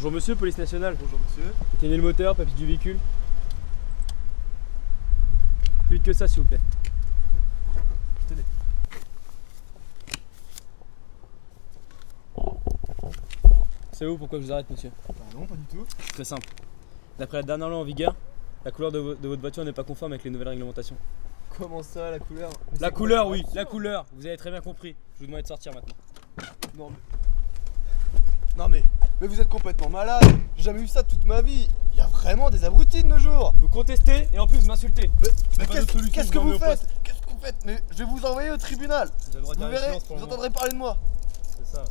Bonjour monsieur, police nationale. Bonjour monsieur. Éteignez le moteur, papier du véhicule. Plus vite que ça s'il vous plaît. Tenez. Savez-vous pourquoi je vous arrête monsieur? Bah non, pas du tout. Très simple. D'après la dernière loi en vigueur, la couleur de votre voiture n'est pas conforme avec les nouvelles réglementations. Comment ça, la couleur? La couleur, oui, la couleur. Vous avez très bien compris. Je vous demande de sortir maintenant. Non mais vous êtes complètement malade. J'ai jamais vu ça de toute ma vie. Il y a vraiment des abrutis de nos jours. Vous contestez et en plus vous m'insultez. Mais pas d'autre solution, qu'est-ce que vous vous emmenez au faites? Qu'est-ce que vous faites? Mais je vais vous envoyer au tribunal. Vous avez le droit de Vous dire verrez, silence pour le vous moment. entendrez parler de moi. C'est ça.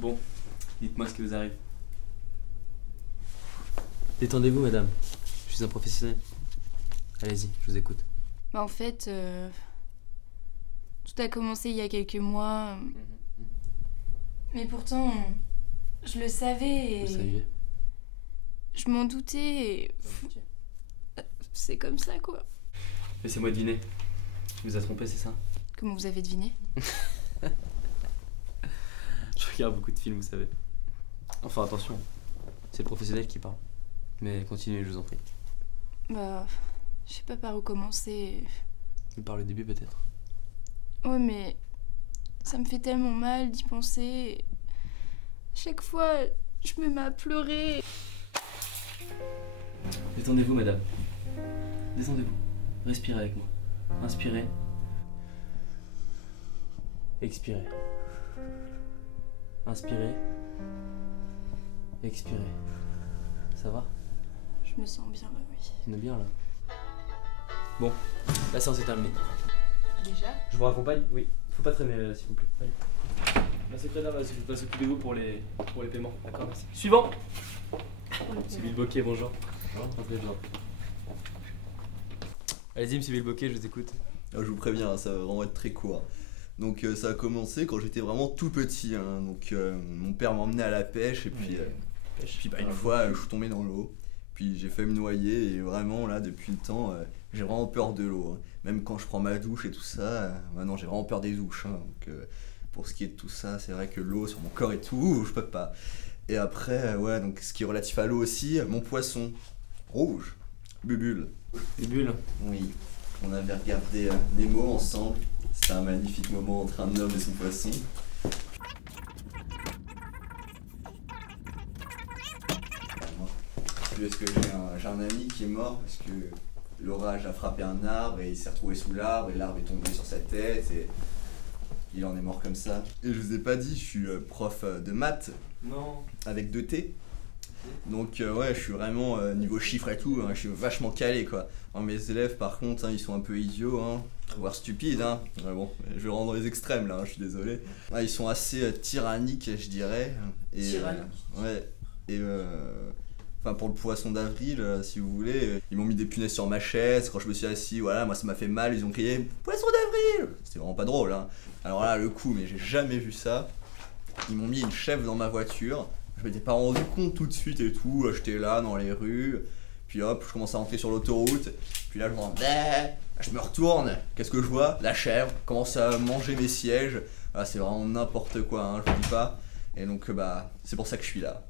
Bon, dites-moi ce qui vous arrive. Détendez-vous, madame. Je suis un professionnel. Allez-y, je vous écoute. Bah en fait, tout a commencé il y a quelques mois. Mais pourtant, je le savais et Vous saviez. je m'en doutais. Et c'est comme ça, quoi. Laissez-moi deviner. Tu vous as trompé, c'est ça? Comment vous avez deviné? Je regarde beaucoup de films, vous savez. Enfin, attention. C'est le professionnel qui parle. Mais continuez, je vous en prie. Bah, je sais pas par où commencer. Par le début, peut-être. Ouais, mais ça me fait tellement mal d'y penser. Chaque fois, je me mets à pleurer. Détendez-vous, madame. Détendez-vous. Respirez avec moi. Inspirez. Expirez. Inspirez. Expirez. Ça va? Je me sens bien là, oui. On est bien là. Bon, la séance est terminée. Déjà? Je vous raccompagne? Oui. Faut pas traîner, s'il vous plaît. Allez. La secrétaire va s'occuper de vous pour les paiements. D'accord, merci. Suivant! Monsieur Villebocquet, bonjour. Entrez, je vous en prie. Allez-y, monsieur Villebocquet, je vous écoute. Je vous préviens, ça va vraiment être très court. Donc ça a commencé quand j'étais vraiment tout petit. Donc mon père m'emmenait à la pêche et puis, une fois je suis tombé dans l'eau. Puis j'ai failli me noyer et vraiment là depuis le temps j'ai vraiment peur de l'eau. Même quand je prends ma douche et tout ça, maintenant j'ai vraiment peur des douches. Donc pour ce qui est de tout ça, c'est vrai que l'eau sur mon corps et tout, je peux pas. Et après, ouais, donc ce qui est relatif à l'eau aussi, mon poisson rouge, Bubule. Bubule. Oui, on avait regardé Nemo ensemble. C'était un magnifique moment entre un homme et son poisson. Parce que j'ai un ami qui est mort parce que l'orage a frappé un arbre et il s'est retrouvé sous l'arbre et l'arbre est tombé sur sa tête et il en est mort comme ça. Et je vous ai pas dit, je suis prof de maths. Non. Avec 2 T. Donc ouais, je suis vraiment niveau chiffres et tout, je suis vachement calé quoi. Mes élèves par contre, ils sont un peu idiots, voire stupides. Ouais, bon, je vais rendre les extrêmes là, je suis désolé. Ouais, ils sont assez tyranniques, je dirais. Et, Tyranniques. ouais. Et pour le poisson d'avril, si vous voulez, ils m'ont mis des punaises sur ma chaise. Quand je me suis assis, voilà, moi ça m'a fait mal. Ils ont crié poisson d'avril. C'était vraiment pas drôle. Alors là, le coup, mais j'ai jamais vu ça. Ils m'ont mis une chèvre dans ma voiture. Je m'étais pas rendu compte tout de suite et tout. J'étais là dans les rues. Puis hop, je commence à rentrer sur l'autoroute. Puis là, je me retourne. Qu'est-ce que je vois? La chèvre commence à manger mes sièges. Ah, c'est vraiment n'importe quoi, je vous dis pas. Et donc, c'est pour ça que je suis là.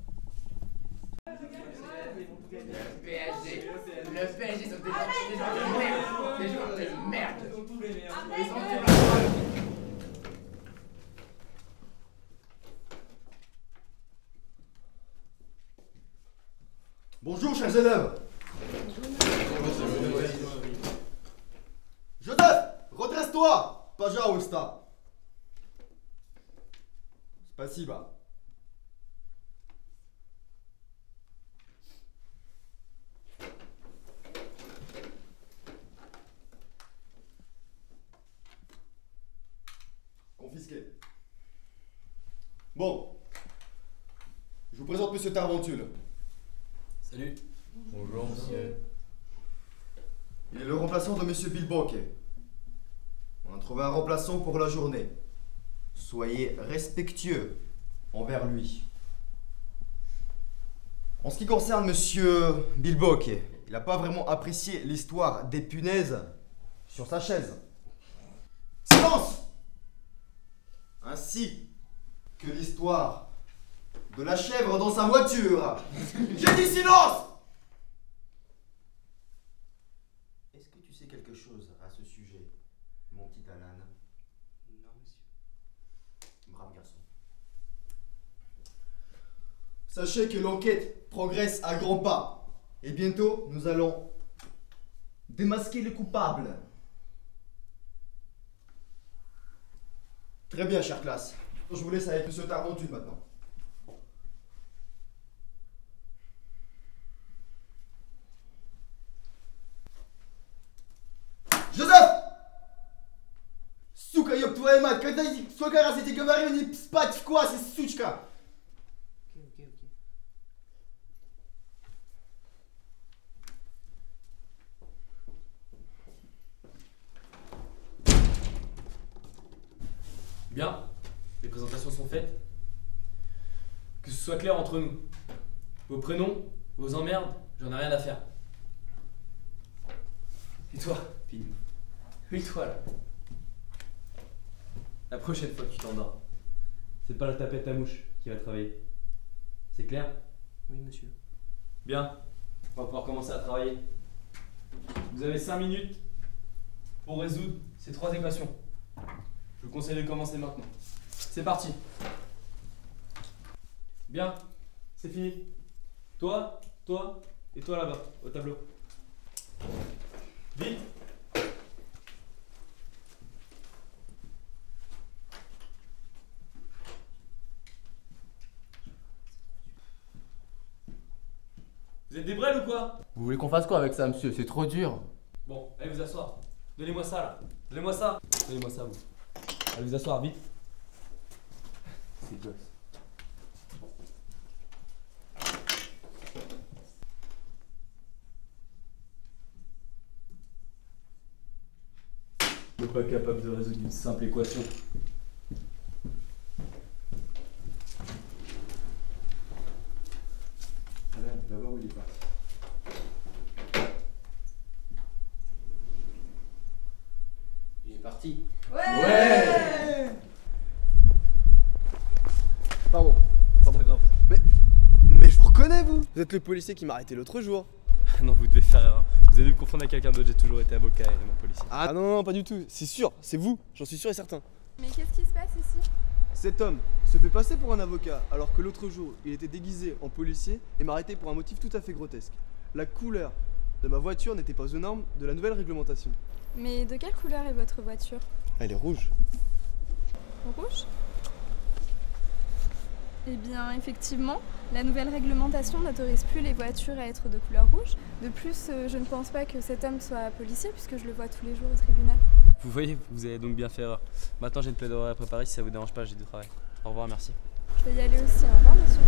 Le PSG sont des joueurs de merde. Des joueurs de merde. Bonjour, chers élèves. Joseph, redresse-toi. Пожалуйста. Спасибо. Confisqué. Bon. Je vous présente Monsieur Tarventule. Salut. Bonjour, monsieur. Il est le remplaçant de Monsieur Bilboquet. On a trouvé un remplaçant pour la journée. Soyez respectueux envers lui. En ce qui concerne Monsieur Bilboquet, il n'a pas vraiment apprécié l'histoire des punaises sur sa chaise. Silence! Ainsi que l'histoire de la chèvre dans sa voiture. J'ai dit silence! Est-ce que tu sais quelque chose à ce sujet, mon petit Alan? Non, monsieur. Brave garçon. Sachez que l'enquête progresse à grands pas. Et bientôt, nous allons démasquer le coupable. Très bien, chère classe. Je vous laisse avec Monsieur Tarventule maintenant. Joseph! Сука, ёб твою мать, когда сколько раз я тебе говорю не спать в классе, сучка! Bien, les présentations sont faites. Que ce soit clair entre nous. Vos prénoms, vos emmerdes, j'en ai rien à faire. Et toi, Pim? Oui, toi là. La prochaine fois que tu t'endors, c'est pas la tapette à mouche qui va travailler. C'est clair? Oui, monsieur. Bien, on va pouvoir commencer à travailler. Vous avez 5 minutes pour résoudre ces 3 équations. Je vous conseille de commencer maintenant. C'est parti. Bien, c'est fini. Toi, toi et toi là-bas, au tableau. Vite. Vous êtes des brels ou quoi? Vous voulez qu'on fasse quoi avec ça, monsieur? C'est trop dur. Bon, allez vous asseoir. Donnez-moi ça là. Donnez-moi ça. Donnez-moi ça vous. Allez vous asseoir vite. C'est gosse. Vous n'êtes pas capable de résoudre une simple équation. Alain, va voir où il est parti. Il est parti. Ouais! Pardon. C'est pas grave. Mais je vous reconnais, vous! Vous êtes le policier qui m'a arrêté l'autre jour. Non, vous devez faire erreur. Vous avez dû me confondre avec quelqu'un d'autre, j'ai toujours été avocat et mon policier. Ah non, pas du tout. C'est sûr, c'est vous. J'en suis sûr et certain. Mais qu'est-ce qui se passe ici? Cet homme se fait passer pour un avocat alors que l'autre jour, il était déguisé en policier et m'a arrêté pour un motif tout à fait grotesque. La couleur de ma voiture n'était pas aux normes de la nouvelle réglementation. Mais de quelle couleur est votre voiture? Elle est rouge. Rouge? Eh bien, effectivement, la nouvelle réglementation n'autorise plus les voitures à être de couleur rouge. De plus, je ne pense pas que cet homme soit policier puisque je le vois tous les jours au tribunal. Vous voyez, vous avez donc bien fait erreur. Maintenant j'ai une plaidoirie à préparer, si ça vous dérange pas, j'ai du travail. Au revoir, merci. Je vais y aller aussi. Au revoir, monsieur.